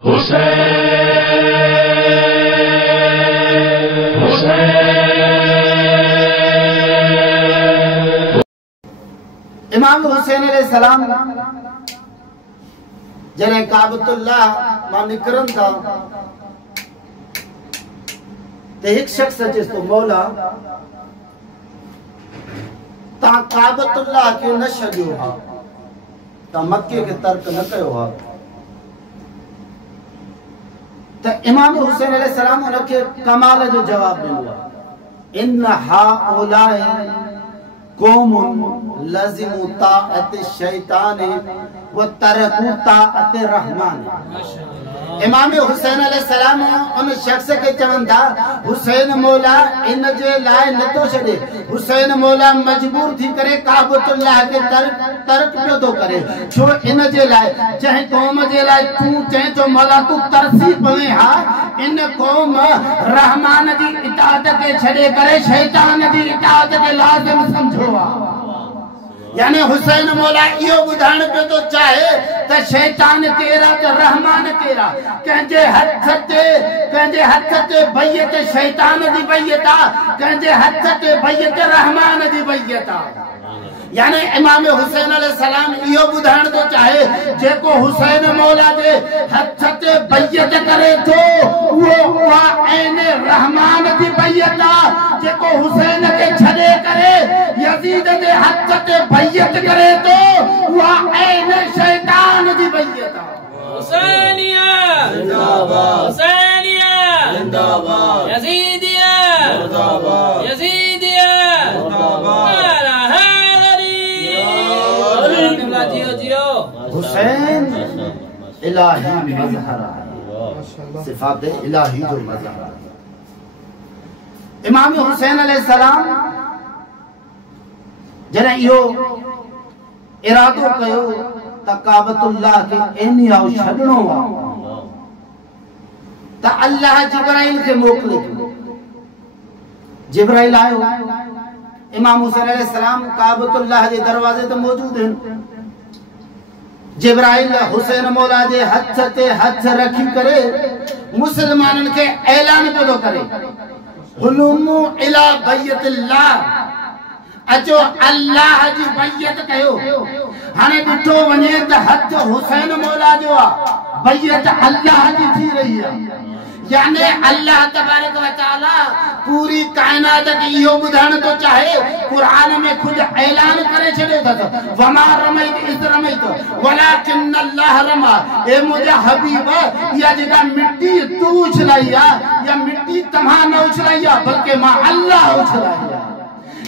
इमाम हुसैन अलैहिस्सलाम जने काबतुल्लाह मां निकरन था ते एक शख्स जिसको मौला ता काबतुल्लाह क्यों न छडियो हा ता मक्के के तर्क न कयो हा तो इमाम हुसैन अलैहिस्सलाम उनके कमाल जो जवाब दियो इन हाउलाए कौम लज़िमु ताअत शैतान व तरकु ताअत रहमान। इमाम हुसैन अलैहिस्सलाम उन शख्स के चवन था हुसैन मौला इन जे लाए न तो छड़े हुसैन मौला मजबूर थी करे काबतुल्लाह के तर्क पियो तो करे छो इन जे लाए चाहे कौम जे लाए तू चाहे तो मौला तू तरसी पवे हा इन कौम रहमान दी इताअत के छड़े करे शैतान दी इताअत के लाजिम समझो यानी हुसैन मौला यो बुधान पे तो चाहे तो शैतान तेरा तो रहमान तेरा कहजे हथ ते बैयत शैतान दी बैयता कहजे हथ ते बैयत रहमान दी बैयता यानी इमाम हुसैन अलैहिस्सलाम यो बुधान तो चाहे जेको हुसैन मौला दे हथ ते बैयत करे तो वो ऐन रहमान दी बैयता जेको हुसैन के छड़े करे यजीद दे हथ ते बैयत करे तो वो ऐन शैतान दी बैयता। हुसैनिया जिंदाबाद हुसैनिया जिंदाबाद यजीदिया जिंदाबाद यजीदिया जिंदाबाद हुसैन इलाही मज़हर है सिफात इलाही जो मज़हर है। इमाम हुसैन अलैहिस्सलाम जने यो इरादो कयो त काबतुल्लाह के एनी आओ छडणो वा त अल्लाह जिब्राइल के मोकले जिब्राइल आयो इमाम हुसैन अलैहिस्सलाम काबतुल्लाह के दरवाजे ते मौजूद हैं जिब्राइल हुसैन मौला दे हथ ते हथ रखी करे मुसलमानन के ऐलान पेदो करे हुलुमु इला बैयतिल्लाह अचो अल्लाह जी बैयत कयो हाने डिठो वने त हथ हुसैन मौला जो बैयत अल्लाह जी थी रही है यानी अल्लाह तबारक व तआला पूरी कायनात की यो बुधान तो चाहे कुरान में खुद ऐलान करे छड़े था वमा रमैत इस रमैत वलाकिन अल्लाह रमा ए मुझे हबीब या जदा मिट्टी तू उछलाइया या मिट्टी तमा न उछलाइया बल्कि मां अल्लाह उछलाइया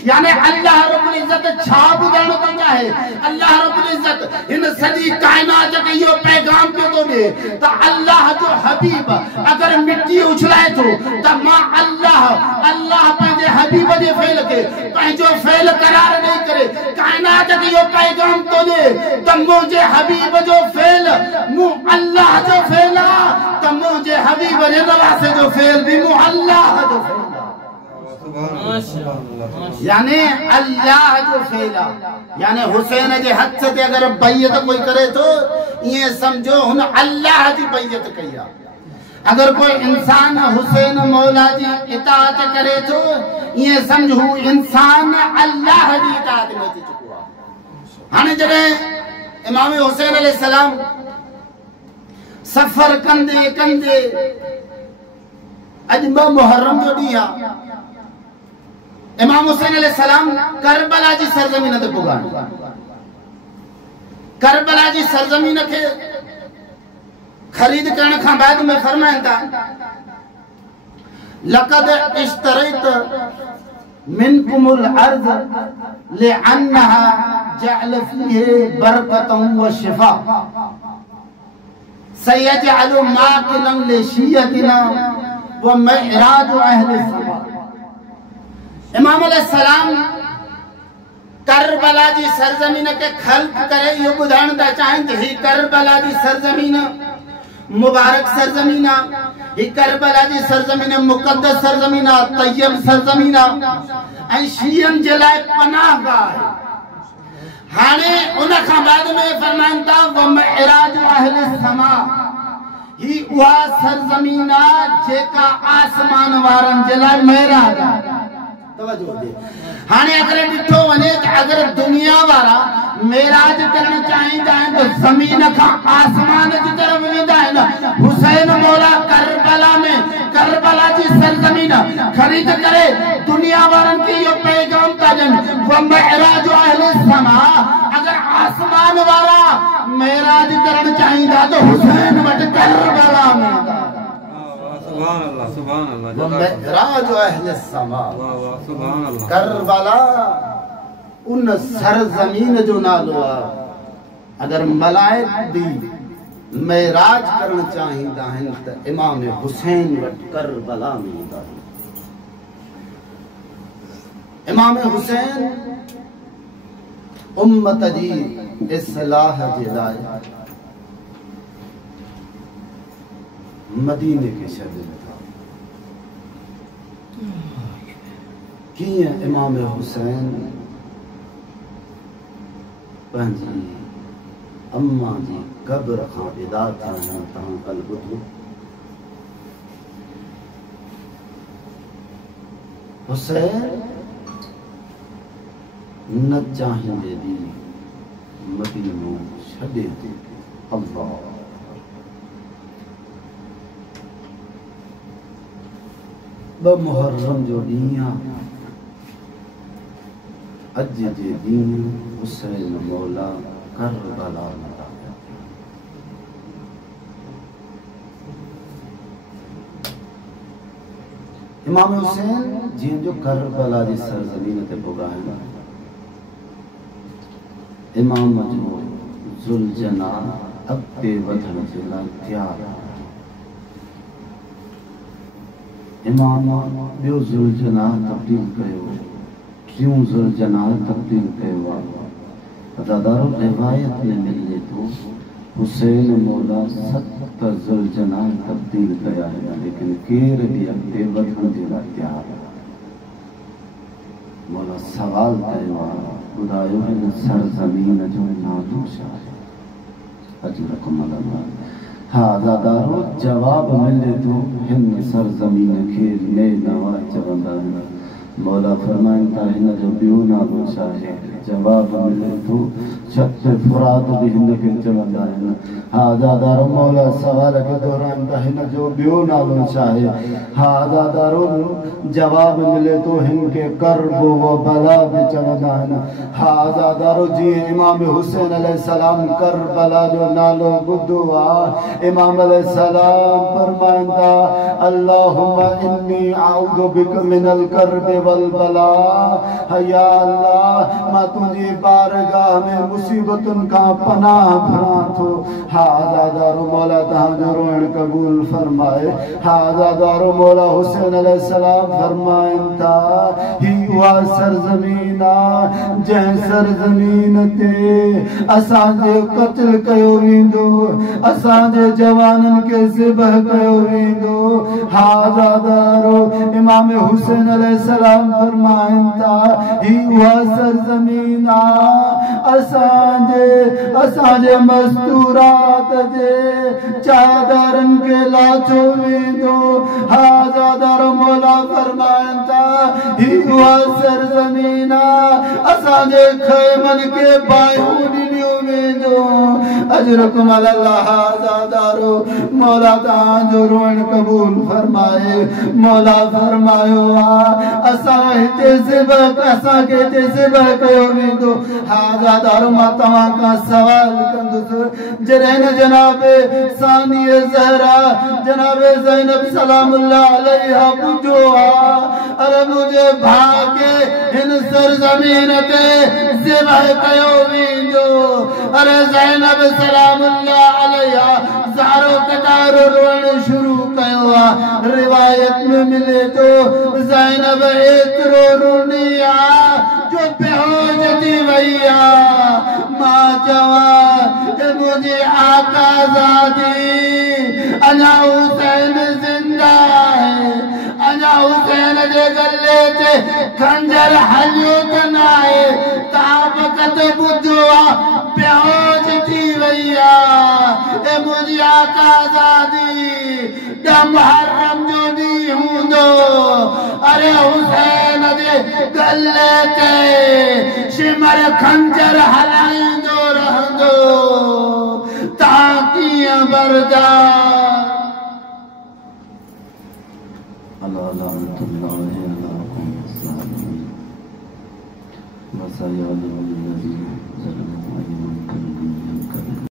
यानी अल्लाह रब्बुल इज्जत छाप देनो तो चाहे अल्लाह रब्बुल इज्जत इन सदी कायनात के यो पैगाम पे तो दे तो अल्लाह जो हबीब अगर मिट्टी उछलाए तो मां अल्लाह पंजे हबीब दे फेल के पंजो फेल करार नहीं करे कायनात के यो पैगाम तो दे तो मुझे हबीब जो फेल मु अल्लाह जो फेला तो मुझे हबीब ने नवासे जो फेल भी मु अल्लाह जो फेला यानी अल्लाह जो फेला यानी हुसैन जे हथ से अगर बैयत कोई करे तो ये समझो हुन अल्लाह जी बैयत कया अगर कोई इंसान हुसैन मौला जी इताअत करे तो ये समझो इंसान अल्लाह जी इताअत में चुका हाने जने इमाम हुसैन अलैहिस्सलाम सफर कंदे कंदे अजबा मुहर्रम जो दिया इमाम हुसैन अलैहिस्सलाम करबला जी सरजमीन ते पुगान करबला जी सरजमीन के खरीद करण का बाद में फरमाइंदा लक़द इश्तरैत मिनकुमुल अर्ज़ लिअन्नहा जअल फीहि बरकतन व शिफा सयजअलु माकिलन लिशियतिना व मिराज अहले समा। इमाम अलैहिस्सलाम करबला जी सरजमीन के खल्क करे यो बुधान दा चाहें ही करबला जी सरजमीन मुबारक सरजमीन ही करबला जी सरजमीन मुकद्दस सरजमीन तय्यब सरजमीन ऐ शियन जलाए पनाहगाह हाने उन खां बाद में फरमानता व मिराज अहले समा ही उहा सरजमीन आ जेका आसमान वारन जे लाइ महराज आहे। तवज्जो दे हाने अगर ॾिठो वञे त अगर दुनिया वारा मेराज करण चाहींदा आहिनि त ज़मीन खां आसमान जी तरफ़ वेंदा आहिनि। हुसैन मौला करबला जी सरजमीन ख़रीद करे दुनिया वारनि खे इहो पैगाम था ॾियनि व महराज अहले समा। अगर आसमान वारा मेराज करण चाहींदा त हुसैन वटि करबला में सुभान अल्लाह सुभान अल्लाह। महराज अहले समा सुभान अल्लाह। करबला उन सरजमीन जो नालो आहे। अगर मलाइक भी मेराज करण चाहींदा आहिनि त इमाम हुसैन वटि करबला में ईंदा आहिनि। इमाम हुसैन उम्मत जी इस्लाह जे लाइ मदीने के छॾनि था। कीअं इमाम हुसैन पंहिंजी अम्मा जी कब्र खां विदा थिया आहिनि। तव्हां कल ॿुधो हुसैन न चाहींदे बि मदीनो छॾे थी। अल्लाह ब मुहर्रम जो ॾींहुं आहे। अॼु जे ॾींहुं हुसैन मौला करबला में आया। इमाम हुसैन जीअं जो करबला जी सरजमीन ते पुॻा आहिनि। इमाम जो ज़ुल्जना अॻिते वधण जे लाइ तयारु आहे। इमाम ॿियो ज़ुल्जना तब्दील कयो, टियों ज़ुल्जना तब्दील कयो आहे। अदादारो रिवायत में मिले तो हुसैन मौला 7 ज़ुल्जना तब्दील कया है, लेकिन केर भी अॻिते वधण जे लाइ तयारु आहे। मौला सवाल कयो आहे, ॿुधायो हिन सरज़मीन जो नालो छा आहे? अजरकुम अल्लाह। हाँ अदादारो जवाब मिले तो हिन सरज़मीन खे नैनवा चवंदा आहिनि। मौला फरमाइनि था हिन जो ॿियो नालो छा आहे? जवाब मिले तो छत फुरात भी हिन खे चवंदा आहिनि। हाँ अदादारो मौला सवाल खे दोहराइनि था हिन जो ॿियो नालो छा आहे? हाँ अदादारो जवाब मिले तो हिन खे कर्ब व बला भी चवंदा आहिनि। हाँ अदादारो जीअं इमाम हुसैन अलैहिस्सलाम करबला जो नालो ॿुधो आहे, इमाम अलैहिस्सलाम फरमाइनि था अल्लाहुम्मा इन्नी आऊदु बिक मिनल कर्ब वल बला। या अल्लाह मां तुंहिंजी बारगाह में मुसीबतुनि खां पनाह घुरां थो। हा अज़ादारो मौला तव्हांजो रोइण क़बूल फरमाए। हा अज़ादारो मौला हुसैन अलैहिस्सलाम फरमाइनि था ही उहा सरज़मीन आहे जंहिं सरज़मीन ते असांजे क़त्ल कयो वेंदो, असांजे जवाननि खे ज़िबह कयो वेंदो। हा अज़ादारो इमाम हुसैन अलैहिस्सलाम फरमाइनि था ही उहा सरज़मीन आहे असांजे मस्तूरात जे चादरनि खे लाचो वेंदो। हा अज़ादारो मौला फरमाइनि था ही उहा सरज़मीन आहे असांजे ख़ैमनि खे बायूं ॾिनियो वेंदो। अजरकुम अल्लाह। अज़ादारो मौला तव्हांजो रोइण क़बूल फरमाए। मौला फरमायो आहे असांखे हिते ज़िबह कयो वेंदो। हा अज़ादारो मां तव्हां खां सवाल कंदुसि, जॾहिं जनाबे सानिए ज़हरा जनाबे ज़ैनब सलामुल्लाह अलैहा पुॼो आहे, अरे मुंहिंजे भाउ खे हिन सरज़मीन ते ज़िबह कयो वेंदो। अरे ज़ैनब सलामुल्लाह अलैहा ज़ारो कतारो रोइण शुरू कयो आहे। रिवायत में मिले तो ज़ैनब एतिरो रोनी आहे जो बेहोश थी वई आहे। मां चवां मुंहिंजी आका ज़ादी अञा हुसैन ज़िंदा आहे, अञा हुसैन जे गले ते खंजर हलियो त न आहे। तव्हां वक़्त ॿुधो आहे बेहोश थी वई आहे। ए मुझी आका आजादी द मुहर्रम जो दी हूंदो अरे हुसैन जे गले ते शिमर खंजर हलाईंदो रहंदो ताकि बरदार अल्लाह